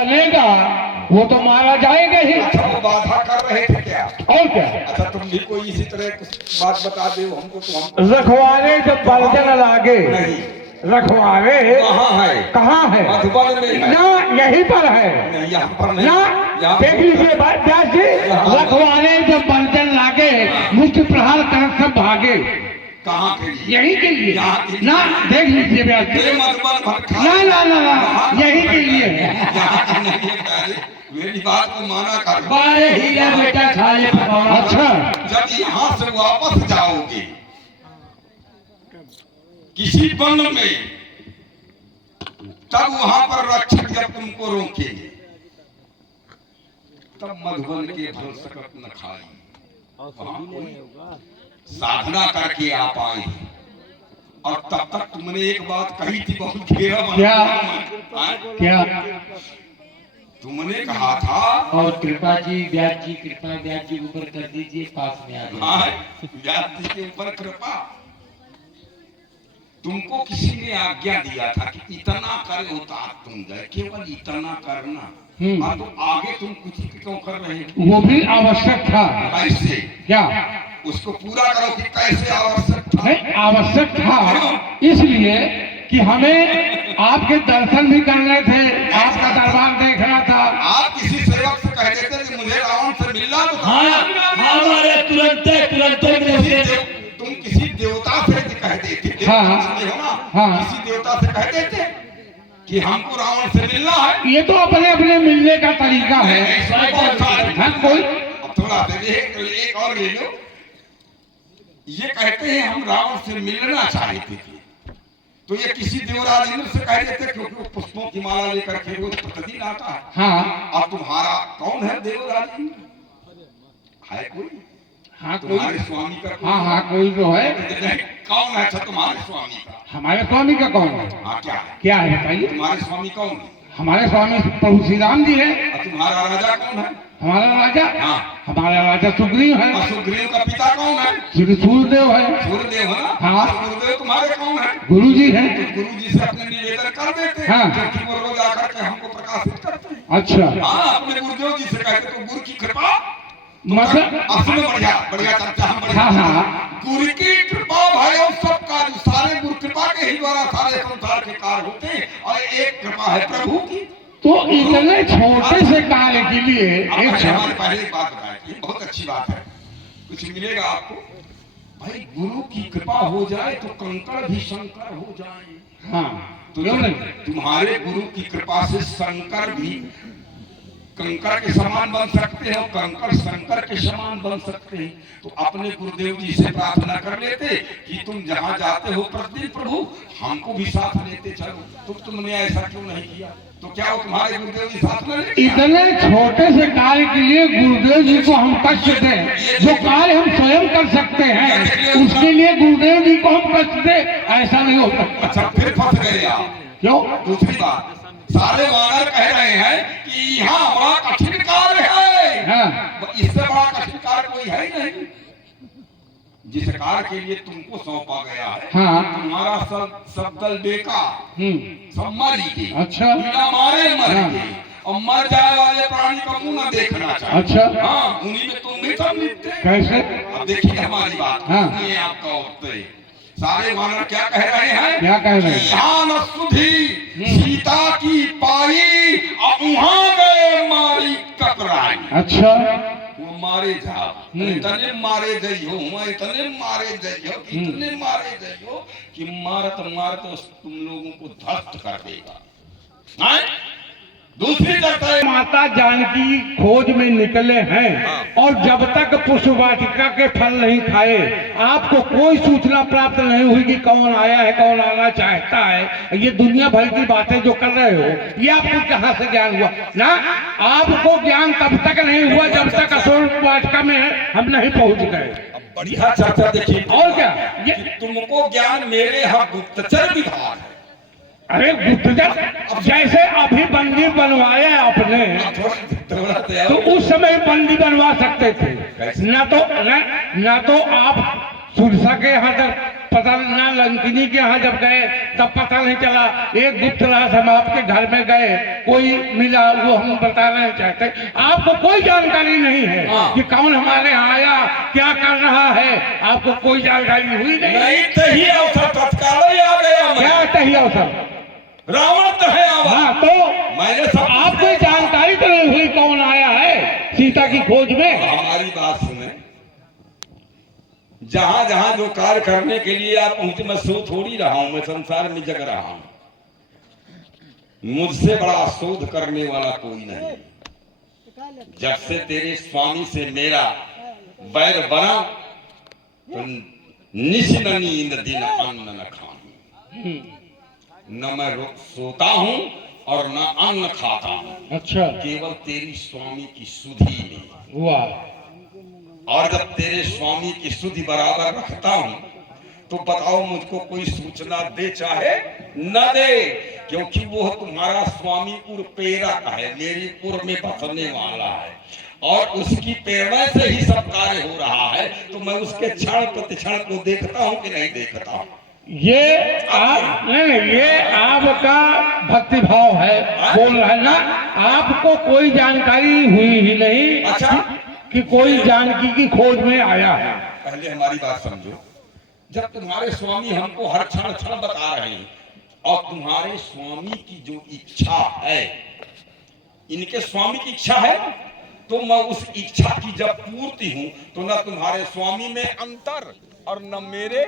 बनेगा वो तो मारा जाएगा ही। अच्छा वो बाधा कर रहे थे क्या? और क्या? अच्छा तुम भी कोई इसी तरह कुछ बात बता दो हमको तो हम रखवाले जब बर्तन लागे नहीं रखवाले कहाँ है? कहाँ है? मधुबन में है। ना यहीं पर है नहीं यहाँ पर नहीं। ना। यहाँ देख लीजिए व्यास जी, रखवाले जब बर्तन लागे मुख्य प्रहार कर सब भागे। कहाँ के लिए? यही के लिए यहाँ के लिए। ना। देख लीजिए व्यास जी, ये मधुबन भटका ना ना ना ना यही के लिए यहाँ के नहीं है प्यारे। मेरी बात को माना कर। बारे हीरा बेटा खा ले। अच्छा जब यहाँ से वापस जाओगे किसी वन में तब वहां पर रक्षक जब तुमको रोकेंगे तब मधुबन के फल सकत न खाई वहां कोई साधना करके आ पाए। और तब तक तुमने एक बात कही थी बहुत घेरा क्या? हाँ? क्या? तुमने कहा था और कृपा जी व्यास जी कृपा व्यास जी ऊपर कर दीजिए पास में आ जाए। हाँ, व्यास जी के ऊपर कृपा। तुमको किसी ने आज्ञा दिया था कि इतना कर उतार तुम गए केवल इतना करना। और तो आगे तुम कुछ क्यों कर रहे हो? वो भी आवश्यक था। कैसे? क्या? उसको पूरा करो कि कैसे आवश्यक था? नहीं आवश्यक था इसलिए कि हमें आपके दर्शन भी करने थे, आपका दरबार देखना था। आप किसी सेवक से कह देते कि मुझे रावण से मिलना तो हमारे तुरंत तुम किसी देवता से कह देते हाँ, हो ना। हाँ। किसी देवता से कह देते कि हमको रावण से मिलना है। ये तो अपने अपने मिलने का तरीका है। हाँ, कोई अब थोड़ा एक और ले लो। ये कहते हैं हम रावण से मिलना चाहते थे तो ये किसी देवराज इंद्र से कह देते क्योंकि वो पुष्पों की माला लेकर के रोज प्रतिदिन आता है। हाँ और तुम्हारा कौन है देवराज इंद्र? है कोई? हाँ कोई। तुम्हारे स्वामी का कोई? हाँ हाँ कोई तो है। कौन है? अच्छा तुम्हारे स्वामी का? हमारे स्वामी का कौन है? हाँ क्या है? क्या है बताइए? तुम्हारे स्वामी कौन है? हमारे स्वामी प्रभु श्री राम जी है। और तुम्हारा राजा कौन है? हमारा राजा? हाँ। हमारा राजा सुग्रीव है। और सुग्रीव का पिता कौन है? श्री सूर्यदेव है। सूर्यदेव है ना? हाँ। सूर्यदेव तुम्हारे कौन है? गुरु जी है। तो गुरु जी से अपने निवेदन कर देते हैं हाँ। क्योंकि वो रोज आकर के हमको प्रकाशित करते हैं। अच्छा हाँ अपने गुरुदेव जी से कहते तो गुरु की कृपा मतलब असली बढ़िया बढ़िया चर्चा हम बढ़िया। हाँ हाँ गुरु की कृपा भाई और सब कार्य सारे गुरु कृपा के ही द्वारा सारे संसार के कार्य होते हैं और एक कृपा है प्रभु की। तो इतने छोटे से कार्य के लिए एक हमारे पहले एक बात बताई बहुत अच्छी बात है कुछ मिलेगा आपको। भाई गुरु की कृपा हो जाए तो कंकड़ भी शंकर हो जाए। हाँ तो क्यों नहीं? तुम्हारे गुरु की कृपा से शंकर भी कंकड़ के समान बन सकते हैं और कंकड़ शंकर के समान बन सकते हैं। तो अपने गुरुदेव जी से प्रार्थना कर लेते कि तुम जहाँ जाते हो प्रतिदिन प्रभु हमको भी साथ लेते चलो। तुमने ऐसा क्यों नहीं किया? तो क्या वो तुम्हारे गुरुदेव जी साथ में लेते? इतने छोटे से कार्य के लिए गुरुदेव जी को हम कष्ट दें, जो कार्य हम स्वयं कर सकते हैं उसके लिए गुरुदेव जी को हम कष्ट दें, ऐसा नहीं होता। अच्छा फिर फंस गए आप। क्यों? दूसरी बात सारे वानर कह रहे हैं कि यहाँ बड़ा कठिन कार्य है। हाँ इससे बड़ा कठिन कार्य कोई है ही नहीं। जिस कार्य के लिए तुमको सौंपा गया है हाँ। तुम्हारा सब दल बेकार सब मर गए। अच्छा। बिना मारे मर हाँ। गए और मर जाए वाले प्राणी का मुंह न देखना चाहिए। अच्छा। हाँ उन्हीं में तुम भी सब मिलते। कैसे? अब देखिए हमारी बात हाँ। सुनिए आपका उत्तर। सारे वानर क्या कह रहे हैं? क्या कह रहे हैं? यहाँ न सुधी सीता की पाई और वहाँ गए मारी ककराई। अच्छा वो मारे जाओ इतने मारे जाइयो इतने मारे जाइयो इतने मारे जाइयो कि मारत मारत तुम लोगों को ध्वस्त कर देगा। हाँ? दूसरी करता है माता जानकी खोज में निकले हैं और जब तक पुष्प वाटिका के फल नहीं खाए आपको कोई सूचना प्राप्त नहीं हुई कि कौन आया है कौन आना चाहता है। ये दुनिया भर की बातें जो कर रहे हो ये आपको कहाँ से ज्ञान हुआ? ना आपको ज्ञान तब तक नहीं हुआ जब तक पुष्प वाटिका में हम नहीं पहुंच गए। बढ़िया चर्चा देखिए। और क्या? कि तुमको ज्ञान मेरे यहाँ गुप्तचर विभाग है। अरे गुप्तचर जैसे अभी बंदी बनवाया आपने तो उस समय बंदी बनवा सकते थे। ना तो आप सुरसा के यहाँ पता ना लंकिनी के यहाँ जब गए तब पता नहीं चला। एक गुप्त राज हम आपके घर में गए, कोई मिला, वो हम बताना नहीं चाहते। आपको कोई जानकारी नहीं है कि कौन हमारे यहाँ आया, क्या कर रहा है, आपको कोई जानकारी हुई नहीं। तही अवसर तत्काल ही आ गया मैं। क्या तही अवसर? रावण तो है आवा। हाँ, तो मैंने सब आपको जानकारी तो नहीं हुई कौन आया है सीता की खोज में? हमारी बात सुने, जहां जहां जो कार्य करने के लिए आप पहुंचे, मैं सो थोड़ी रहा हूं, मैं संसार में जग रहा हूं। मुझसे बड़ा शोध करने वाला कोई नहीं। जब से तेरे स्वामी से मेरा बैर बना तो निश न नींद दिन अन्न न खाऊं, न मैं सोता हूं और न अन्न खाता हूं। अच्छा, केवल तेरी स्वामी की सुधि में। वाह। और जब तेरे स्वामी की सुधि बराबर रखता हूं तो बताओ मुझको कोई सूचना दे चाहे न दे, क्योंकि वो तुम्हारा स्वामी उर्पेरा का है, मेरी पुर में बसने वाला है और उसकी प्रेरणा से ही सब कार्य हो रहा है। तो मैं उसके क्षण प्रतिक्षण को देखता हूं कि नहीं देखता हूं। ये आप नहीं, ये आपका भक्ति भाव है, बोल रहे हैं ना। आपको कोई जानकारी हुई ही नहीं अच्छा कि कोई जानकी की खोज में आया है। पहले हमारी बात समझो, जब तुम्हारे स्वामी हमको हर क्षण क्षण बता रहे हैं और तुम्हारे स्वामी की जो इच्छा है, इनके स्वामी की इच्छा है, तो मैं उस इच्छा की जब पूर्ति हूं तो न तुम्हारे स्वामी में अंतर और न मेरे